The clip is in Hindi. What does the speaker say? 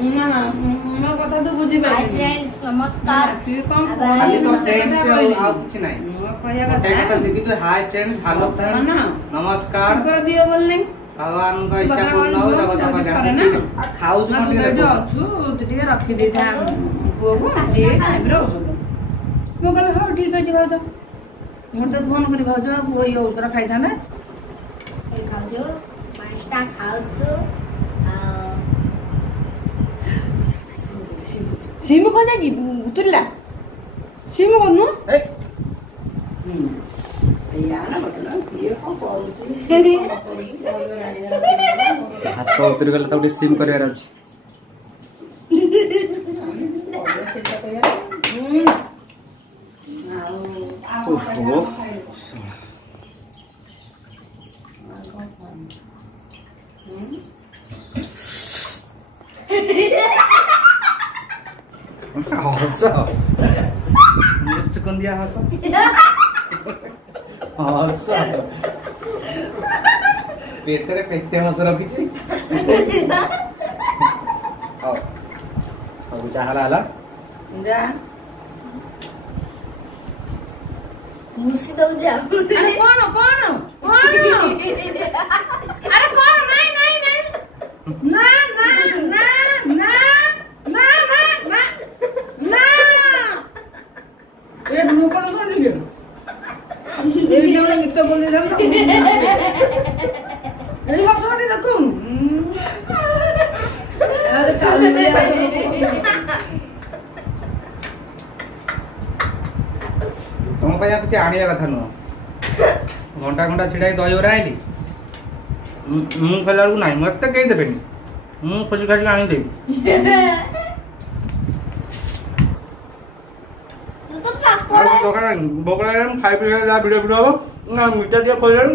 ना ना मो कथा तो बुझी पाइ फ्रेंड्स नमस्कार फिर कौन खाली तो फ्रेंड्स आ कुछ नहीं कहया गोटे कथा कथा सिखी तो हाय फ्रेंड्स हेलो फ्रेंड्स नमस्कार कर दियो बोलने भगवान का इच्छा पूर्ण हो जगत कल्याण आ खाऊ जो तू जो अछु तू टिके रखी दे था पुओ को ए टाइम रे औषध मो कहबे हो ठीक अछि भाउज मोर तो फोन करी भाउज पुओ यो उतर खाइ थांदा ए खाउजो पांचटा खाउजो सिम को जाकी उतरला सिम कोनु ए या ना बटला ये को पड़ुची हाथ उतर गला तो सिम करबार अछि ओहो हस मुझको दिया हस हस पेटरे पेटे हस रखी अब चाहला हला जा मुसी दो जा अरे कौन अरे कौन नहीं ना ना ना ना ना ना ना ये नु कोन कोन लियो ये जो गीत बोल दे हम ए हसोनी देखो अरे काल में तुम पे कुछ आनिया कथा नु घंटा घंटा छिड़ाई दही बरा आइली मु कहला को नाही मत कहि देबेनी मु खोज खाली आनी देबी तू तो पापड़ बोकरा हम खाई पी जा वीडियो वीडियो हो ना मीटर के कोइरन